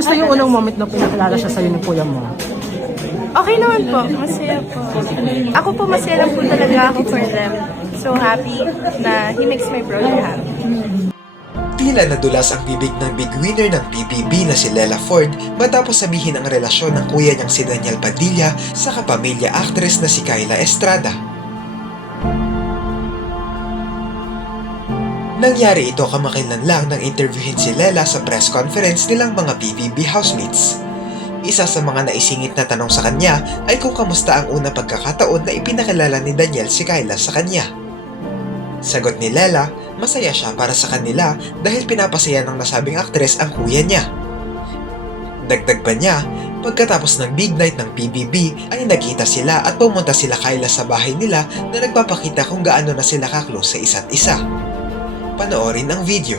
Kumusta yung unang moment na pinakilala siya sa'yo ng kuya mo? Okay naman po, masaya po. Ako po masaya lang po talaga ako for them. So happy na he makes my brother happy. Tila nadulas ang bibig ng big winner ng PBB na si Lela Ford matapos sabihin ang relasyon ng kuya niyang si Daniel Padilla sa kapamilya actress na si Kyla Estrada. Nangyari ito kamakailan lang nang interviewin si Lela sa press conference nilang mga PBB housemates. Isa sa mga naisingit na tanong sa kanya ay kung kamusta ang unang pagkakataon na ipinakilala ni Daniel si Kyla sa kanya. Sagot ni Lela, masaya siya para sa kanila dahil pinapasaya ng nasabing aktres ang kuya niya. Dagdag pa niya, pagkatapos ng big night ng PBB ay nagkita sila at pumunta sila Kyla sa bahay nila na nagpapakita kung gaano na sila ka-close sa isa't isa. Panoorin ang video.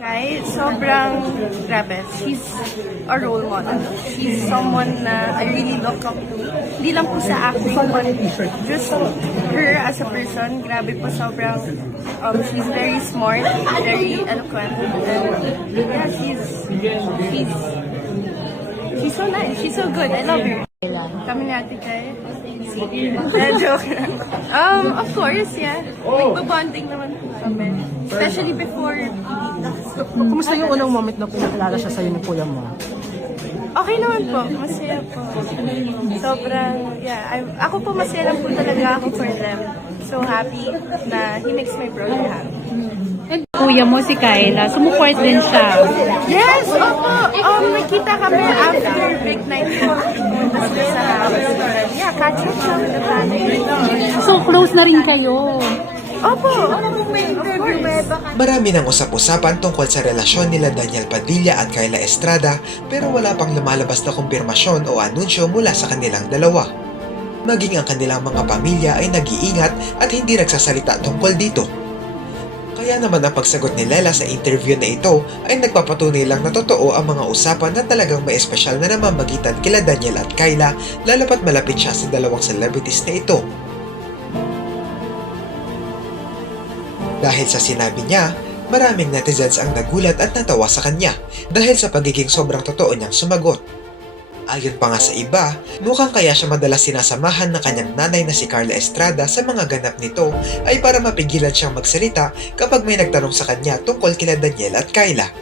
Kay, sobrang grabe. She's a role model. She's someone na I really look up to. Hindi lang po sa acting, but just her as a person. Grabe po, sobrang she's very smart, very eloquent, and yeah, she's so nice. She's so good. I love her. Kami ni Ate Kay. Joke. Of course, yeah. Nagbabonding naman po kami. Especially before. Kumusta yung unang moment na pinakilala siya sa'yo ng kuya mo? Okay naman po. Masaya po. Sobrang, yeah. Ako po masaya lang po talaga ako for them. So happy na he makes my brother happy. Kuya mo si Kyla, sumuport din siya. Yes! Opo! Nagkita kami after big night po. Pumunta sila sa house. Yeah, catch up siya with the family. So close na rin kayo. Opo! Of course. Marami nang usap-usapan tungkol sa relasyon nila Daniel Padilla at Kyla Estrada pero wala pang lumalabas na kumpirmasyon o anunsyo mula sa kanilang dalawa. Maging ang kanilang mga pamilya ay nag-iingat at hindi nagsasalita tungkol dito. Kaya naman ang pagsagot ni Lela sa interview na ito ay nagpapatunay lang na totoo ang mga usapan na talagang may espesyal na namamagitan kila Daniel at Kyla lalo pat malapit siya sa dalawang celebrities na ito. Dahil sa sinabi niya, maraming netizens ang nagulat at natawa sa kanya dahil sa pagiging sobrang totoo niyang sumagot. Ayon pa nga sa iba, mukhang kaya siya madalas sinasamahan ng kanyang nanay na si Carla Estrada sa mga ganap nito ay para mapigilan siyang magsalita kapag may nagtanong sa kanya tungkol kila Daniel at Kyla.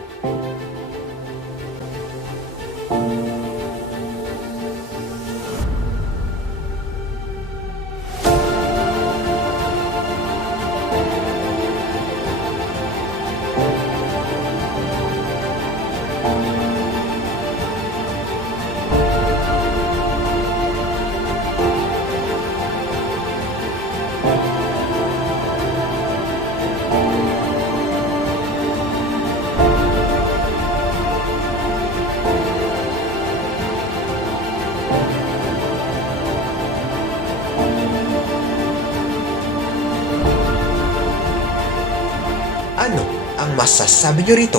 Ano ang masasabi niyo rito?